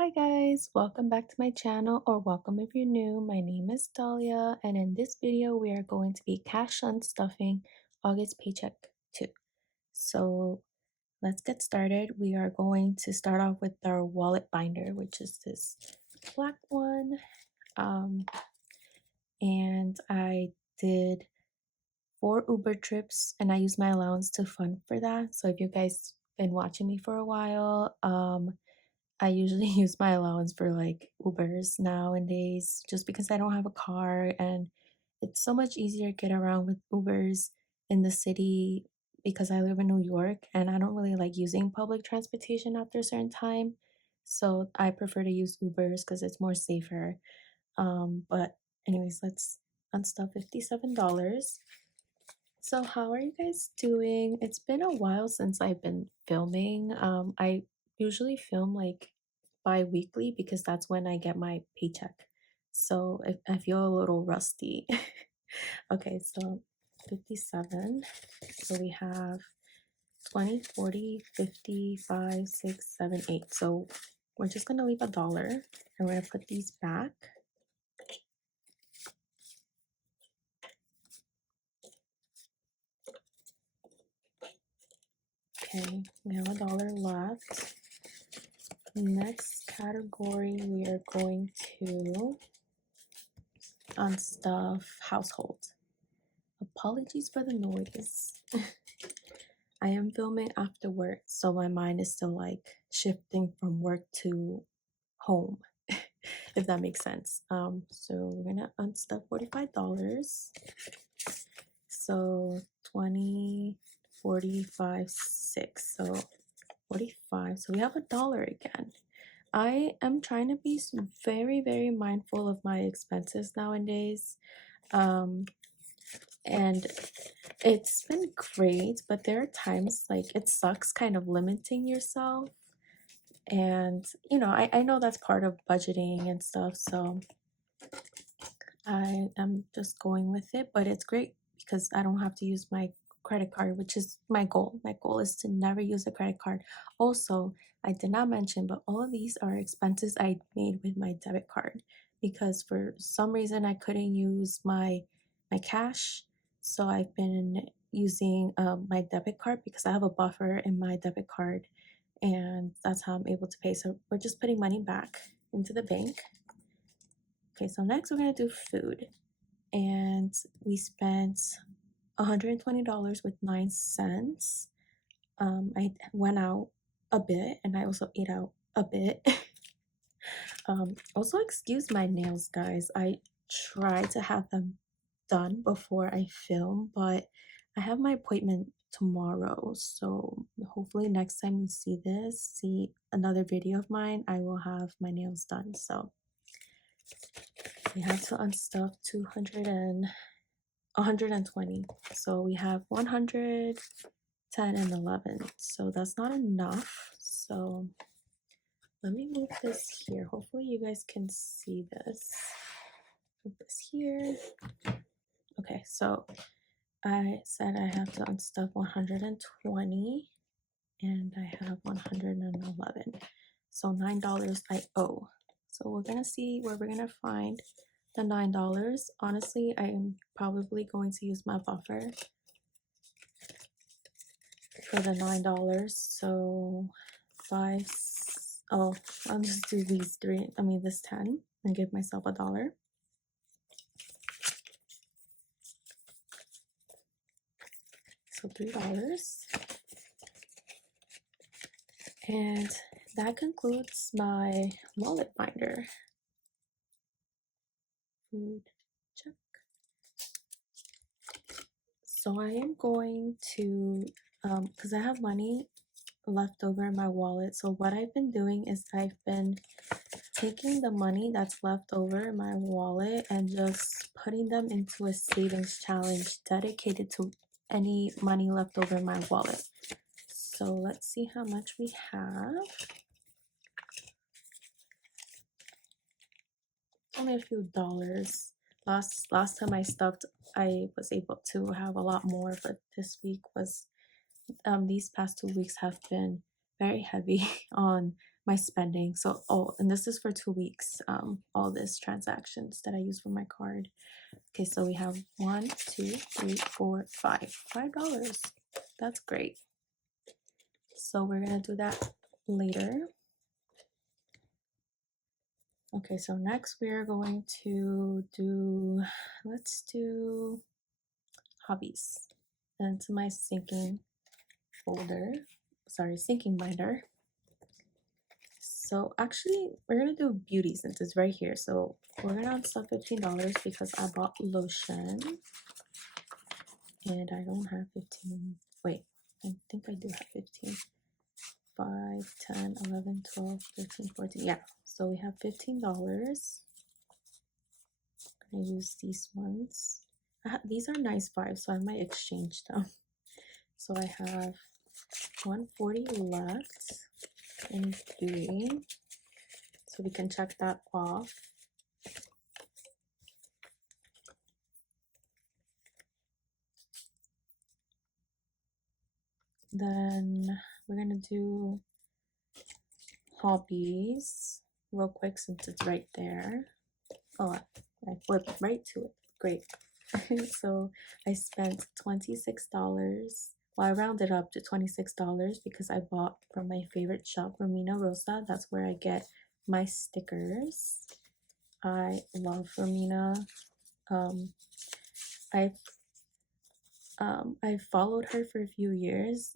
Hi guys, welcome back to my channel, or welcome if you're new. My name is Dahlia, and in this video we are going to be cash unstuffing August paycheck 2. So let's get started. We are going to start off with our wallet binder, which is this black one. And I did 4 Uber trips and I used my allowance to fund for that. So if you guys been watching me for a while, I usually use my allowance for like Ubers nowadays just because I don't have a car, and it's so much easier to get around with Ubers in the city because I live in New York and I don't really like using public transportation after a certain time. So I prefer to use Ubers because it's more safer. But anyways, let's unstuff $57. So how are you guys doing? It's been a while since I've been filming. I usually film like bi-weekly because that's when I get my paycheck. So I feel a little rusty. Okay, so 57. So we have 20, 40, 55, 6, 7, 8. So we're just gonna leave $1 and we're gonna put these back. Okay, we have $1 left. Next category, we are going to unstuff household. Apologies for the noise. I am filming after work, so my mind is still like shifting from work to home, if that makes sense. So we're gonna unstuff $45. So 20, 45, 6. So 45. So we have $1 again. I am trying to be very, very mindful of my expenses nowadays. And it's been great, but there are times like it sucks kind of limiting yourself. And I know that's part of budgeting and stuff, so I am just going with it. But it's great because I don't have to use my credit card, which is my goal. My goal is to never use a credit card. Also, I did not mention, but all of these are expenses I made with my debit card because for some reason I couldn't use my cash. So I've been using my debit card because I have a buffer in my debit card, and that's how I'm able to pay. So we're just putting money back into the bank. Okay, so next we're gonna do food, and we spent $120 with 9 cents. I went out a bit and I also ate out a bit. Also excuse my nails, guys. I try to have them done before I film, but I have my appointment tomorrow, so hopefully next time you see another video of mine, I will have my nails done. So we have to unstuff 120. So we have 100, 10, and 11. So that's not enough. So let me move this here. Hopefully you guys can see this. Move this here. Okay, so I said I have to unstuff 120 and I have 111. So $9 I owe. So we're gonna see where we're gonna find the $9. Honestly, I am probably going to use my buffer for the $9. So I'll just do these this 10 and give myself $1. So $3. And that concludes my wallet binder. Food check. So I am going to, because I have money left over in my wallet. So what I've been doing is I've been taking the money that's left over in my wallet and just putting them into a savings challenge dedicated to any money left over in my wallet. So let's see how much we have. Only a few dollars. Last time I stuffed, I was able to have a lot more, but this week was these past 2 weeks have been very heavy on my spending. So, oh, and this is for 2 weeks. All this transactions that I use for my card. Okay, so we have 1, 2, 3, 4, 5. $5. That's great. So we're gonna do that later. Okay, so next we're going to do, let's do hobbies. Into my sinking folder, sorry, sinking binder. So actually, we're gonna do beauty since it's right here. So we're gonna unstuff $15 because I bought lotion, and I don't have 15. Wait, I think I do have 15. 5, 10, 11, 12, 13, 14. Yeah, so we have $15. I'm gonna use these ones. These are nice vibes, so I might exchange them. So I have 140 left in beauty. So we can check that off. Then we're gonna do hobbies real quick since it's right there. Oh, I flipped right to it. Great. So I spent $26. Well, I rounded up to $26 because I bought from my favorite shop, Romina Rosa. That's where I get my stickers. I love Romina. I've I've followed her for a few years.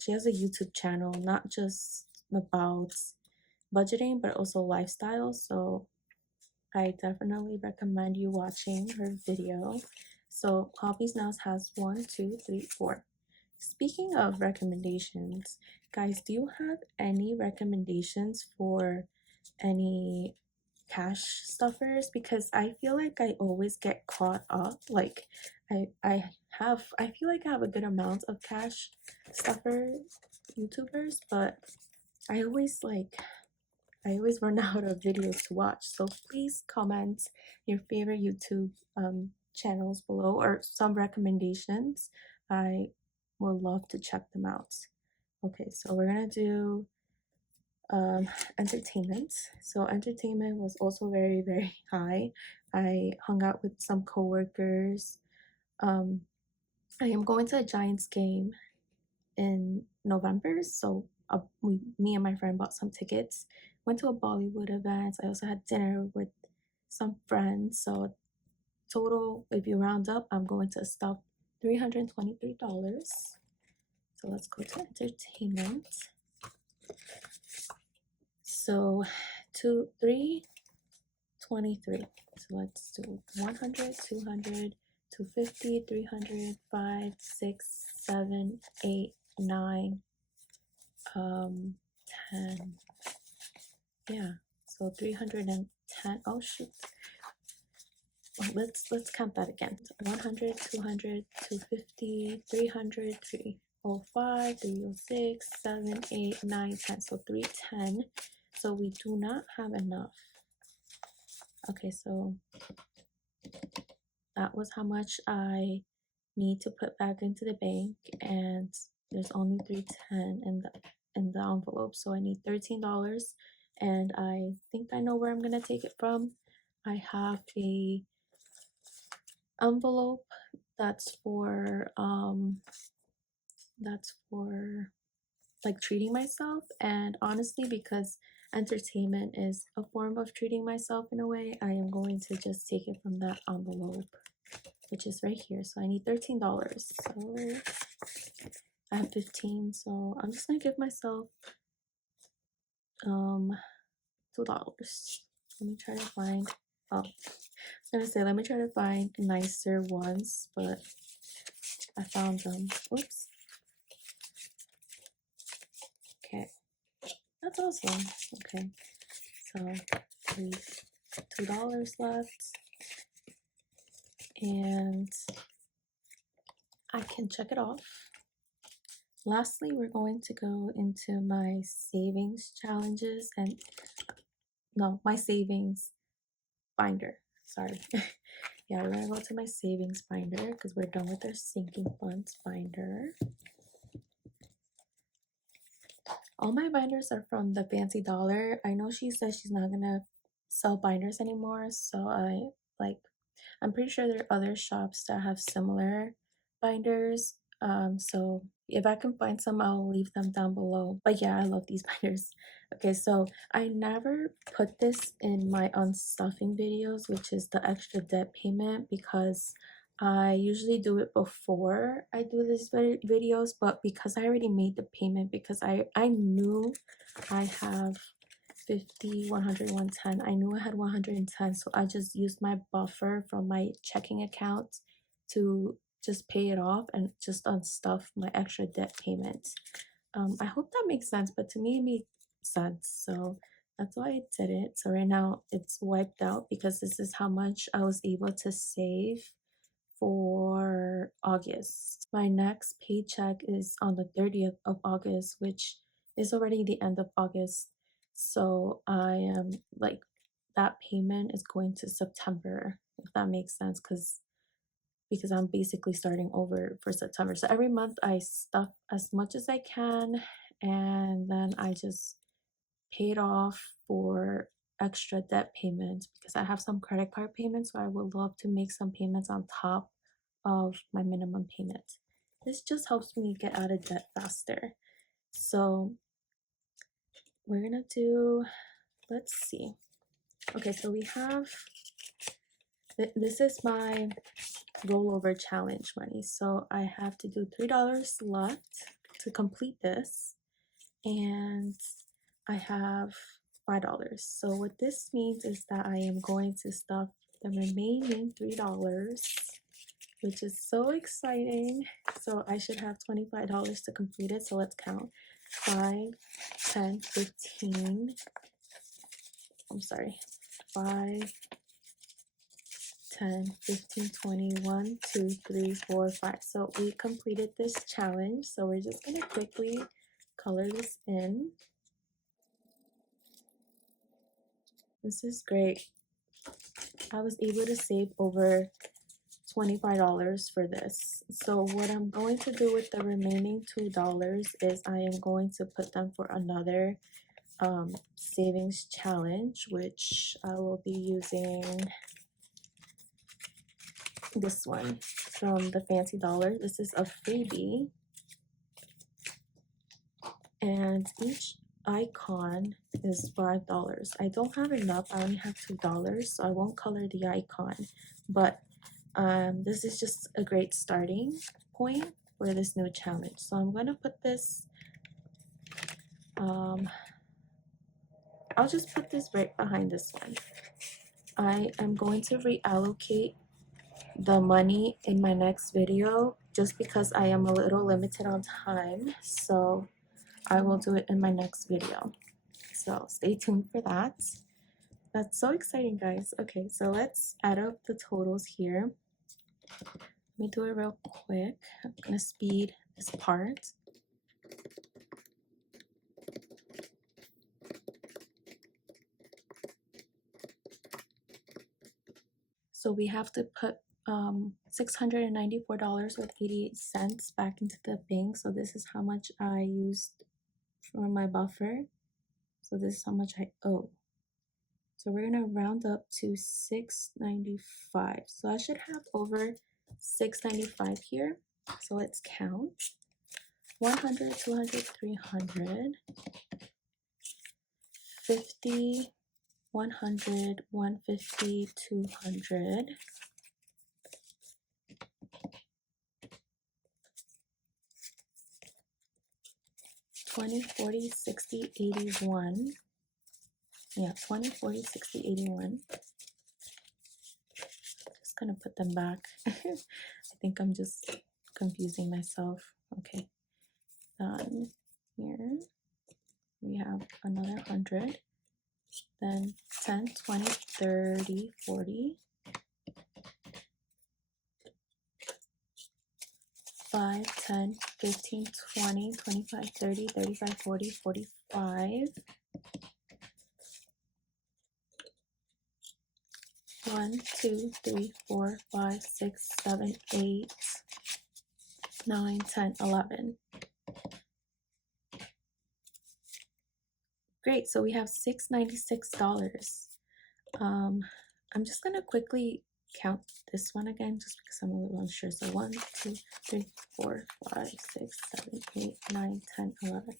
She has a YouTube channel, not just about budgeting, but also lifestyle. So I definitely recommend you watching her video. So Hobbies Now has 1, 2, 3, 4. Speaking of recommendations, guys, do you have any recommendations for any cash stuffers? Because I feel like I always get caught up. Like I feel like I have a good amount of cash stuffer YouTubers, but I always run out of videos to watch. So please comment your favorite YouTube channels below or some recommendations. I would love to check them out. Okay, so we're gonna do entertainment. So entertainment was also very, very high. I hung out with some coworkers. I am going to a Giants game in November, so me and my friend bought some tickets. Went to a Bollywood event. I also had dinner with some friends. So total, if you round up, I'm going to stuff $323. So let's go to entertainment. So 323. So let's do 100, 200, 250, 300, 5, 6, 7, 8, 9, 10. Yeah, so 310. Oh shoot. Let's count that again. 100, 200, 250, 300, 305, 306, 7, 8, 9, 10. So 310. So we do not have enough. Okay, so that was how much I need to put back into the bank, and there's only 310 in the envelope, so I need $13, and I think I know where I'm gonna take it from. I have a envelope that's for like treating myself, and honestly, because entertainment is a form of treating myself in a way, I am going to just take it from that envelope, which is right here. So I need $13. So I have 15, so I'm just gonna give myself $2. Let me try to find, oh, I was gonna say, let me try to find nicer ones, but I found them. Oops. Okay, that's awesome. Okay, so leave $2 left, and I can check it off. Lastly, we're going to go into my savings challenges and no, my savings binder. Sorry. Yeah, we're gonna go to my savings binder because we're done with our sinking funds binder. All my binders are from the Fancy Dollar. I know she says she's not gonna sell binders anymore, so I'm pretty sure there are other shops that have similar binders. So if I can find some, I'll leave them down below. But yeah, I love these binders. Okay, so I never put this in my unstuffing videos, which is the extra debt payment, because I usually do it before I do these videos, but because I already made the payment, because I knew I have 50, 100, 110. I knew I had 110, so I just used my buffer from my checking account to just pay it off and just unstuff my extra debt payments. I hope that makes sense, but to me it made sense, so that's why I did it. So right now it's wiped out because this is how much I was able to save for August. My next paycheck is on the 30th of August, which is already the end of August. So I am like, that payment is going to September, if that makes sense, because I'm basically starting over for September. So every month I stuff as much as I can, and then I just paid off for extra debt payments because I have some credit card payments, so I would love to make some payments on top of my minimum payment. This just helps me get out of debt faster. So we're gonna do, let's see. Okay, so we have, this is my rollover challenge money. So I have to do $3 left to complete this, and I have $5. So what this means is that I am going to stuff the remaining $3, which is so exciting. So I should have $25 to complete it. So let's count. 5, 10, 15. I'm sorry. 5, 10, 15, 20, 1, 2, 3, 4, 5. So we completed this challenge. So we're just going to quickly color this in. This is great. I was able to save over $25 for this. So what I'm going to do with the remaining $2 is I am going to put them for another savings challenge, which I will be using this one from the Fancy Dollar. This is a freebie, and each icon is $5. I don't have enough. I only have $2, so I won't color the icon, but this is just a great starting point for this new challenge. So I'm going to put this, I'll just put this right behind this one. I am going to reallocate the money in my next video just because I am a little limited on time. So I will do it in my next video. So stay tuned for that. That's so exciting, guys. Okay, so let's add up the totals here. Let me do it real quick. I'm gonna speed this part. So we have to put $694.88 back into the bank. So this is how much I used for my buffer. So this is how much I owe. So we're gonna round up to $695. So I should have over $695 here. So let's count. 100, 200, 300, 50, 100, 150, 200, 20, 40, 60, 81. Yeah, 20, 40, 60, 81. Just gonna put them back. I think I'm just confusing myself. Okay, done. Here we have another 100. Then 10, 20, 30, 40. 5, 10, 15, 20, 25, 30, 35, 40, 45. 1, 2, 3, 4, 5, 6, 7, 8, 9, 10, 11. Great, so we have $696. I'm just gonna quickly count this one again just because I'm a little unsure. So 1, 2, 3, 4, 5, 6, 7, 8, 9, 10, 11.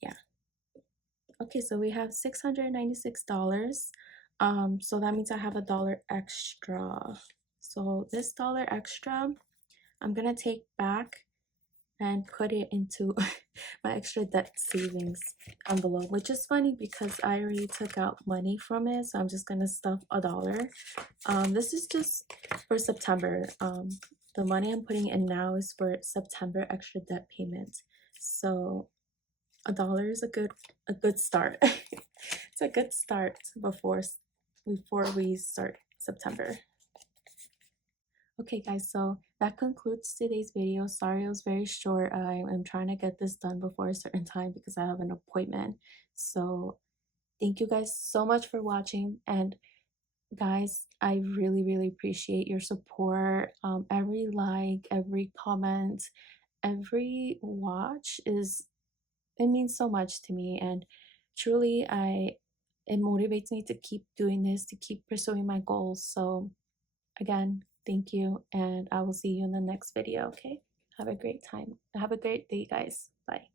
Yeah. Okay, so we have $696. So that means I have $1 extra. So this dollar extra, I'm gonna take back and put it into my extra debt savings envelope, which is funny because I already took out money from it. So I'm just gonna stuff $1. This is just for September. The money I'm putting in now is for September extra debt payment. So $1 is a good start. It's a good start before we start September. Okay guys, so that concludes today's video. Sorry it was very short. I am trying to get this done before a certain time because I have an appointment. So thank you guys so much for watching, and guys, I really appreciate your support. Every like, every comment, every watch it means so much to me, and truly it motivates me to keep doing this, to keep pursuing my goals. So again, thank you, and I will see you in the next video. Okay, have a great time, have a great day, guys. Bye.